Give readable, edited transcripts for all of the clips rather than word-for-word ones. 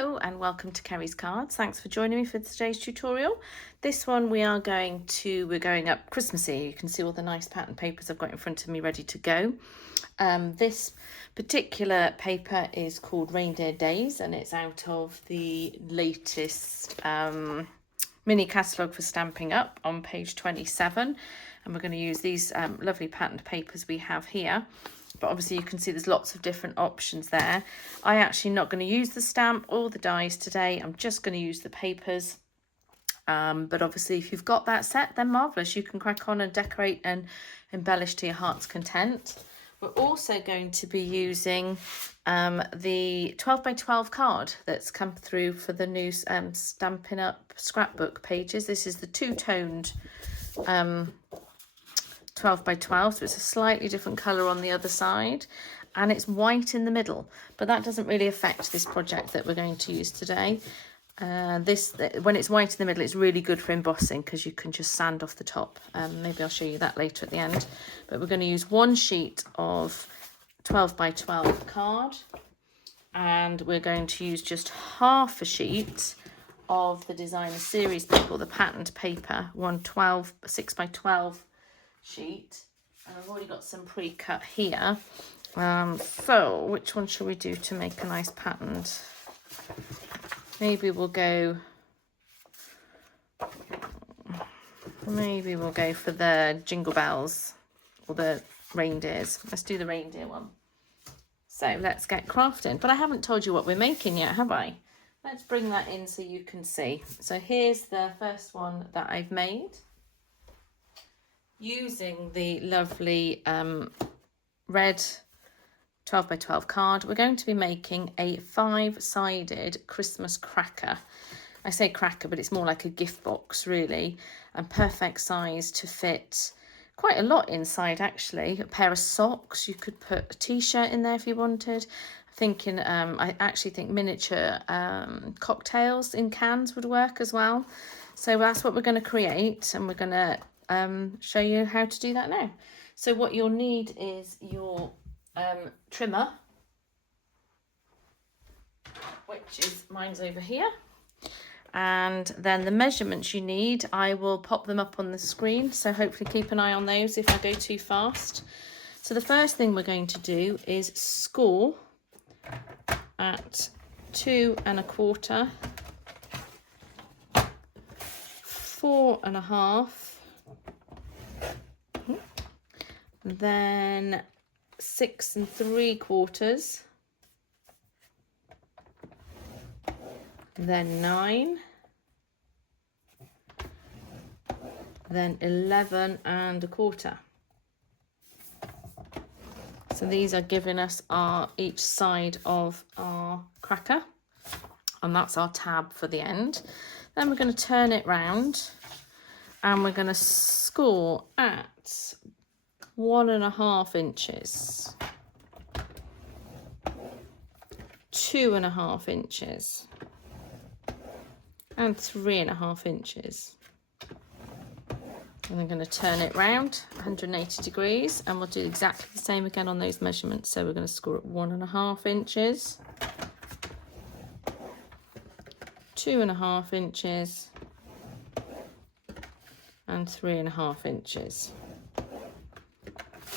Hello and welcome to Kerry's Cards. Thanks for joining me for today's tutorial. This one we're going up Christmassy. You can see all the nice pattern papers I've got in front of me ready to go. This particular paper is called Reindeer Days and it's out of the latest mini catalogue for Stampin' Up on page 27. And we're going to use these lovely patterned papers we have here. But obviously you can see there's lots of different options there. I actually not going to use the stamp or the dies today. I'm just going to use the papers. But obviously if you've got that set, then marvellous. You can crack on and decorate and embellish to your heart's content. We're also going to be using the 12 by 12 card that's come through for the new Stampin' Up scrapbook pages. This is the two-toned 12 by 12, so it's a slightly different colour on the other side and it's white in the middle, but that doesn't really affect this project that we're going to use today. When it's white in the middle, it's really good for embossing because you can just sand off the top. Maybe I'll show you that later at the end, but we're going to use one sheet of 12 by 12 card and we're going to use just half a sheet of the designer series paper, the patterned paper, 6 by 12 sheet, and I've already got some pre-cut here. So which one should we do to make a nice patterned? Maybe we'll go for the jingle bells or the reindeers. Let's do the reindeer one. So let's get crafting. But I haven't told you what we're making yet, have I? Let's bring that in so you can see. So here's the first one that I've made. Using the lovely red 12 by 12 card, we're going to be making a 5-sided Christmas cracker. I say cracker, but it's more like a gift box really, and perfect size to fit quite a lot inside actually. A pair of socks, you could put a t-shirt in there if you wanted. I'm thinking, I actually think miniature cocktails in cans would work as well. So that's what we're going to create, and we're going to show you how to do that now. So what you'll need is your trimmer, which is mine's over here, and then the measurements you need, I will pop them up on the screen, so hopefully keep an eye on those if I go too fast. So the first thing we're going to do is score at 2 1/4, 4 1/2, then 6 3/4, then 9, then 11 1/4. So these are giving us each side of our cracker, and that's our tab for the end. Then we're going to turn it round and we're going to score at 1 1/2 inches, 2 1/2 inches, and 3 1/2 inches. And I'm going to turn it round 180 degrees, and we'll do exactly the same again on those measurements. So we're going to score at 1 1/2 inches, 2 1/2 inches, and 3 1/2 inches.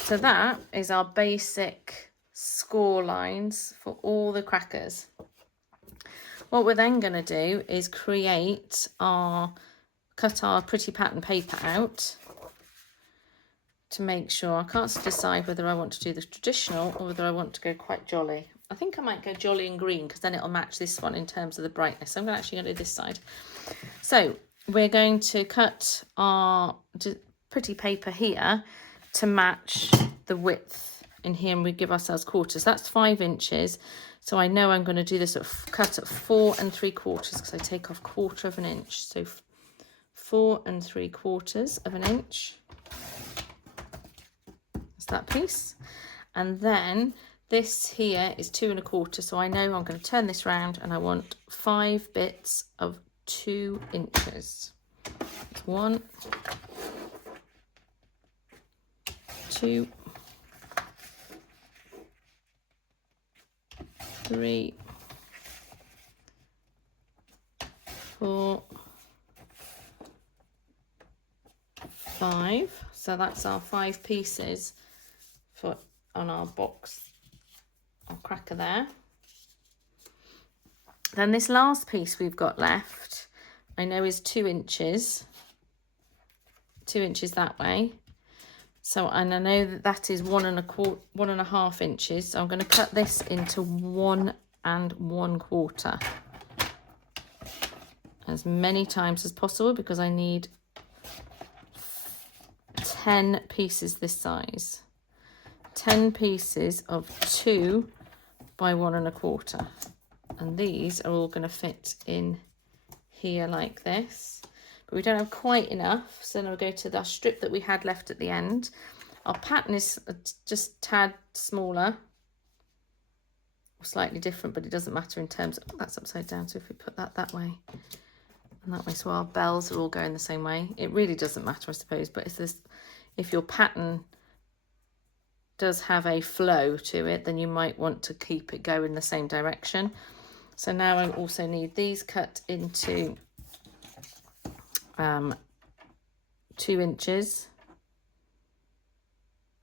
So that is our basic score lines for all the crackers. What we're then going to do is cut our pretty pattern paper out to make sure. I can't decide whether I want to do the traditional or whether I want to go quite jolly. I think I might go jolly and green because then it'll match this one in terms of the brightness. I'm actually going to do this side. So we're going to cut our pretty paper here to match the width in here, and we give ourselves quarters. That's 5 inches. So I know I'm going to do this cut at 4 3/4 because I take off 1/4 of an inch. So 4 3/4 of an inch. That's that piece. And then this here is 2 1/4. So I know I'm going to turn this round and I want 5 bits of 2 inches. It's 1, 2, 3, 4, 5. So that's our 5 pieces for on our box, our cracker there. Then this last piece we've got left, I know is 2 inches. 2 inches that way. So, and I know that that is 1.25 inches. So I'm going to cut this into 1 1/4 as many times as possible, because I need 10 pieces this size. 10 pieces of 2 by 1 1/4. And these are all going to fit in here like this. But we don't have quite enough, so then we'll go to the strip that we had left at the end. Our pattern is just a tad smaller, or slightly different, but it doesn't matter in terms of, that's upside down, so if we put that way and that way, so our bells are all going the same way. It really doesn't matter, I suppose, but if your pattern does have a flow to it, then you might want to keep it going the same direction. So now I also need these cut into 2 inches,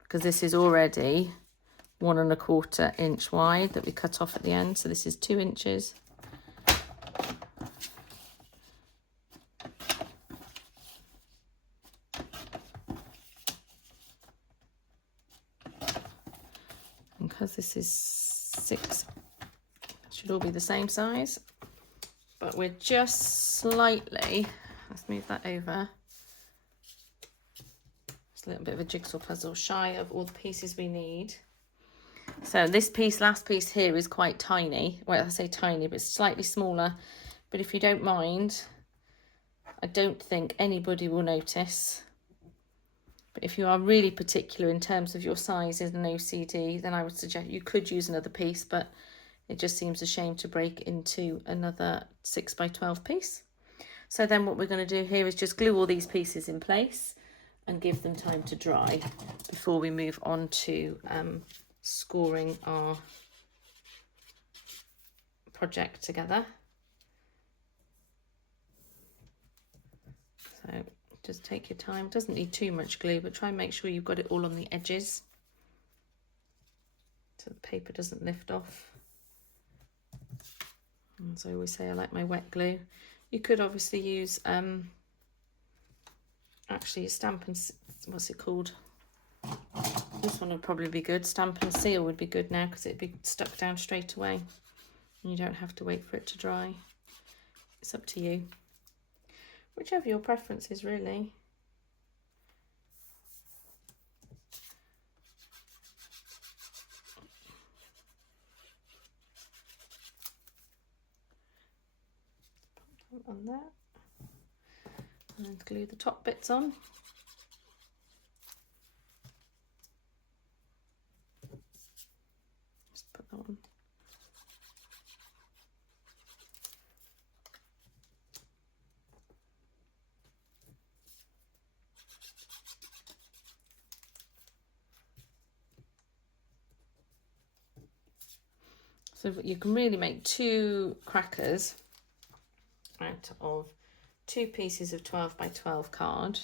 because this is already 1 1/4 inch wide that we cut off at the end. So this is 2 inches. And because this is 6, it should all be the same size, but we're just slightly, let's move that over. It's a little bit of a jigsaw puzzle shy of all the pieces we need. So this piece, last piece here, is quite tiny. Well, I say tiny, but it's slightly smaller. But if you don't mind, I don't think anybody will notice. But if you are really particular in terms of your sizes and OCD, then I would suggest you could use another piece, but it just seems a shame to break into another 6 by 12 piece. So then what we're going to do here is just glue all these pieces in place and give them time to dry before we move on to scoring our project together. So just take your time. Doesn't need too much glue, but try and make sure you've got it all on the edges so the paper doesn't lift off. And as I always say, I like my wet glue. You could obviously use actually Stamp and, what's it called? This one would probably be good. Stamp and Seal would be good now, because it'd be stuck down straight away and you don't have to wait for it to dry. It's up to you, whichever your preference is, really. Put that on there and glue the top bits on. Just put that on. So you can really make 2 crackers out of 2 pieces of 12 by 12 card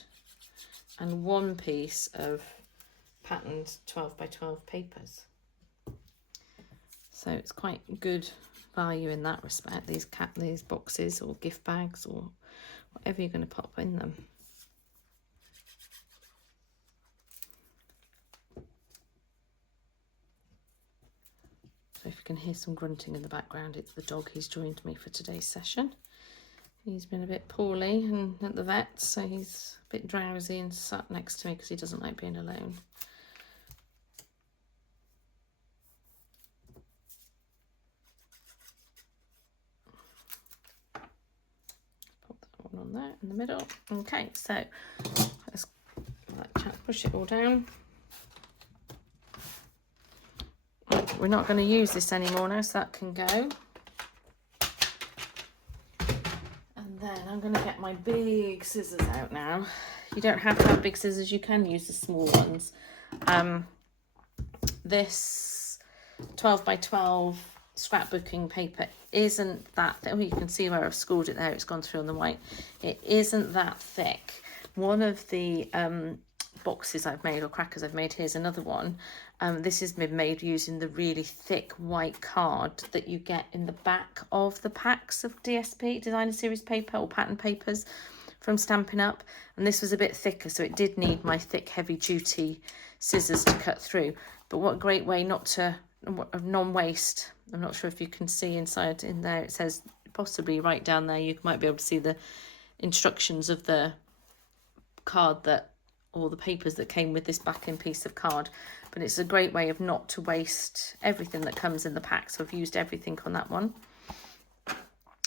and 1 piece of patterned 12 by 12 papers. So it's quite good value in that respect, these boxes or gift bags or whatever you're going to pop in them. So if you can hear some grunting in the background, it's the dog who's joined me for today's session. He's been a bit poorly and at the vet, so he's a bit drowsy and sat next to me because he doesn't like being alone. Pop that one on there in the middle. Okay, so let's push it all down. Right, we're not going to use this anymore now, so that can go. Then I'm going to get my big scissors out now. You don't have to have big scissors, you can use the small ones. This 12 by 12 scrapbooking paper isn't that, oh, you can see where I've scored it there, it's gone through on the white. It isn't that thick. One of the boxes I've made, or crackers I've made, here's another one. This has been made using the really thick white card that you get in the back of the packs of DSP, designer series paper, or pattern papers from Stampin' Up. And this was a bit thicker, so it did need my thick, heavy duty scissors to cut through. But what a great way not to, non-waste. I'm not sure if you can see inside in there, it says possibly right down there, you might be able to see the instructions of the card that, or the papers that came with this backing piece of card. But it's a great way of not to waste everything that comes in the pack. So I've used everything on that one.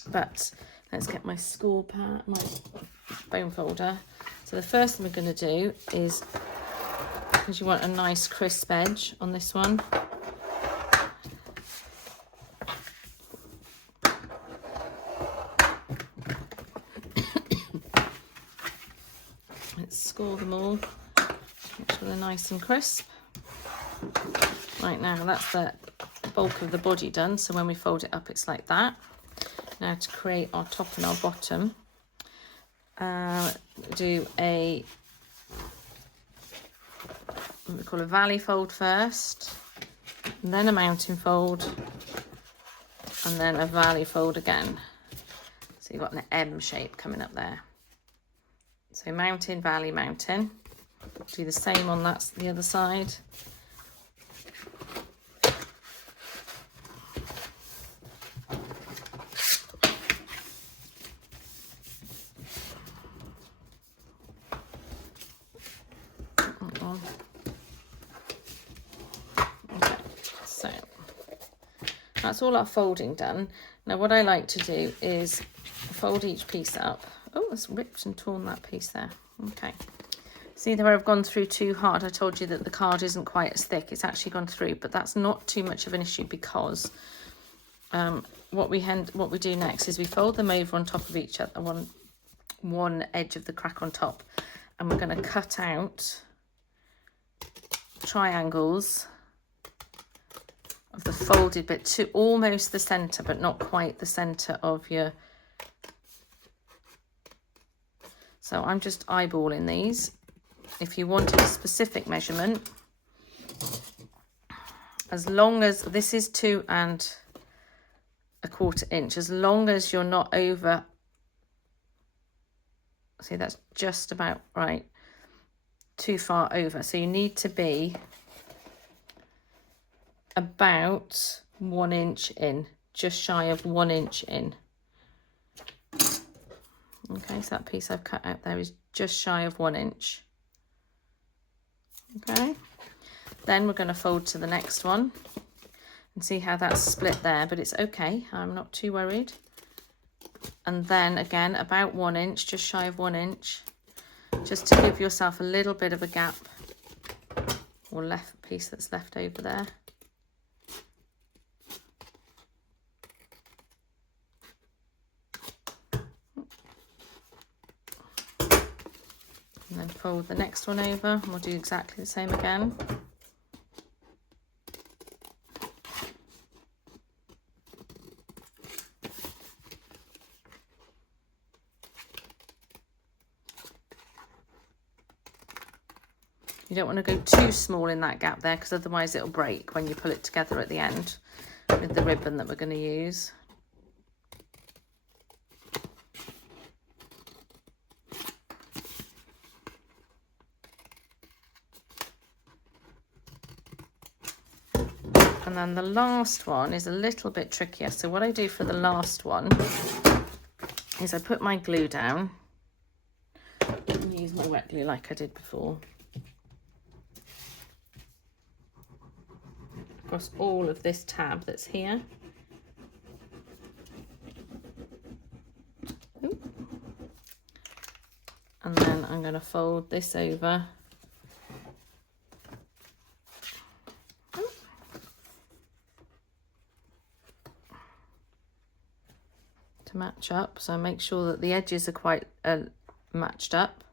But let's get my score pad, my bone folder. So the first thing we're going to do is, because you want a nice crisp edge on this one, let's score them all, make sure they're nice and crisp. Right, now that's the bulk of the body done, so when we fold it up it's like that. Now to create our top and our bottom, do a, what we call a valley fold first, and then a mountain fold, and then a valley fold again. So you've got an M shape coming up there. So mountain, valley, mountain. Do the same on the other side. Okay, so that's all our folding done. Now what I like to do is fold each piece up. Oh, it's ripped and torn that piece there. Okay. See where I've gone through too hard? I told you that the card isn't quite as thick. It's actually gone through, but that's not too much of an issue, because what we do next is we fold them over on top of each other, one edge of the crack on top, and we're going to cut out triangles of the folded bit to almost the center, but not quite the center of your. So I'm just eyeballing these. If you wanted a specific measurement, as long as this is 2 1/4 inch, as long as you're not over, see, that's just about right, too far over. So you need to be about 1 inch in, just shy of 1 inch in. Okay, so that piece I've cut out there is just shy of 1 inch. Okay, then we're going to fold to the next one and see how that's split there, but it's okay, I'm not too worried. And then again, about 1 inch, just shy of 1 inch, just to give yourself a little bit of a gap, or left piece that's left over there. And then fold the next one over, and we'll do exactly the same again. You don't want to go too small in that gap there, because otherwise it'll break when you pull it together at the end with the ribbon that we're going to use. And then the last one is a little bit trickier. So what I do for the last one is I put my glue down and use my wet glue like I did before across all of this tab that's here. And then I'm going to fold this over to match up, so make sure that the edges are quite matched up,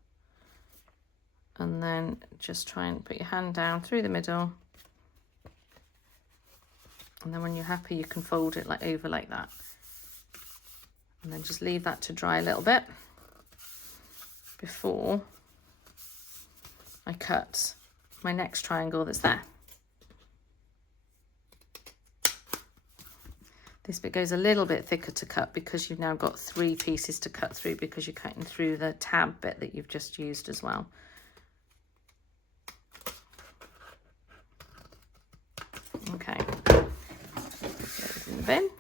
and then just try and put your hand down through the middle, and then when you're happy you can fold it over like that. And then just leave that to dry a little bit before I cut my next triangle that's there. This bit goes a little bit thicker to cut because you've now got 3 pieces to cut through, because you're cutting through the tab bit that you've just used as well. Okay, put those in the bin.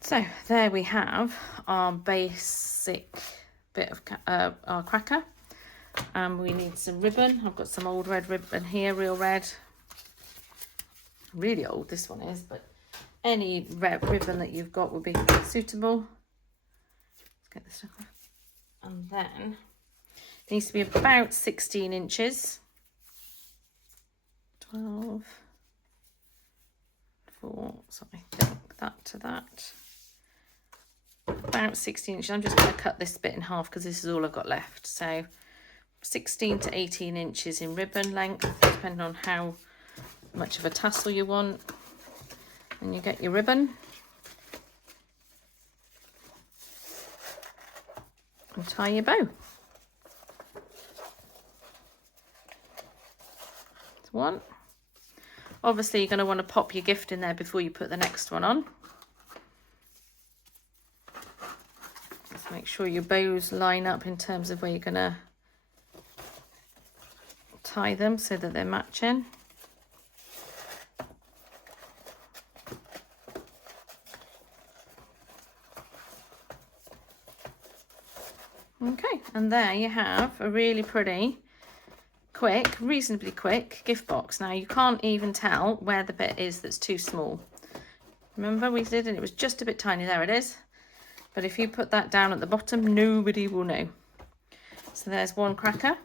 So there we have our basic bit of our cracker. We need some ribbon. I've got some old red ribbon here, real red. Really old this one is, but any red ribbon that you've got will be suitable. Let's get this stuff off. And then it needs to be about 16 inches. 12, 4, so I think that to that. About 16 inches. I'm just going to cut this bit in half because this is all I've got left. So 16 to 18 inches in ribbon length, depending on how much of a tassel you want. And you get your ribbon and tie your bow. That's one. Obviously you're going to want to pop your gift in there before you put the next one on. Just make sure your bows line up in terms of where you're going to tie them so that they're matching. Okay, and there you have a really pretty, quick, reasonably quick gift box. Now you can't even tell where the bit is that's too small. Remember we did, and it was just a bit tiny. There it is. But if you put that down at the bottom, nobody will know. So there's one cracker.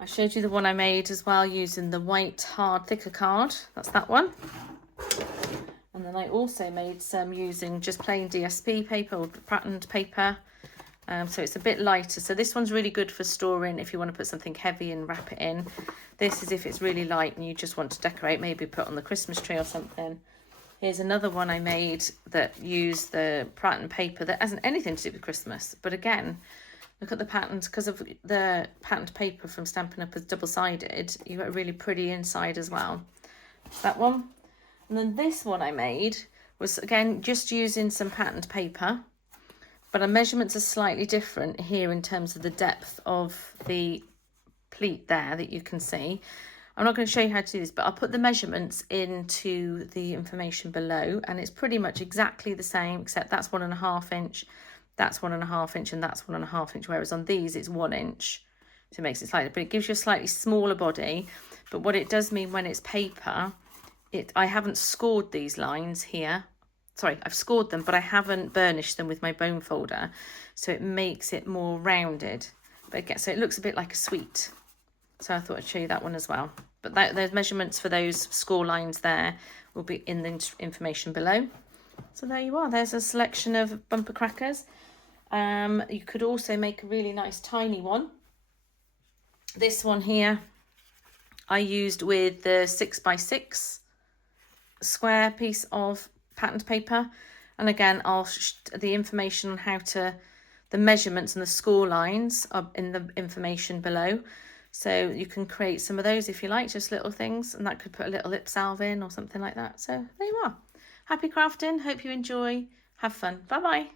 I showed you the one I made as well using the white hard thicker card. That's that one. And then I also made some using just plain DSP paper or patterned paper. So it's a bit lighter. So this one's really good for storing if you want to put something heavy and wrap it in. This is if it's really light and you just want to decorate, maybe put on the Christmas tree or something. Here's another one I made that used the patterned paper that hasn't anything to do with Christmas. But again, look at the patterns. Because of the patterned paper from Stampin' Up! As double-sided, you got a really pretty inside as well. That one. And then this one I made was, again, just using some patterned paper. But our measurements are slightly different here in terms of the depth of the pleat there that you can see. I'm not going to show you how to do this, but I'll put the measurements into the information below, and it's pretty much exactly the same, except that's 1.5 inch, that's 1.5 inch, and that's 1.5 inch, whereas on these it's 1 inch. So it makes it slightly, but it gives you a slightly smaller body. But what it does mean when it's paper, I haven't scored these lines here. Sorry, I've scored them, but I haven't burnished them with my bone folder. So it makes it more rounded. But again, so it looks a bit like a sweet. So I thought I'd show you that one as well. But those measurements for those score lines there will be in the information below. So there you are. There's a selection of bumper crackers. You could also make a really nice tiny one. This one here I used with the 6x6 square piece of patterned paper, and again the information on how to, the measurements and the score lines are in the information below, so you can create some of those if you like, just little things, and that could put a little lip salve in or something like that. So there you are. Happy crafting, hope you enjoy, have fun, bye bye.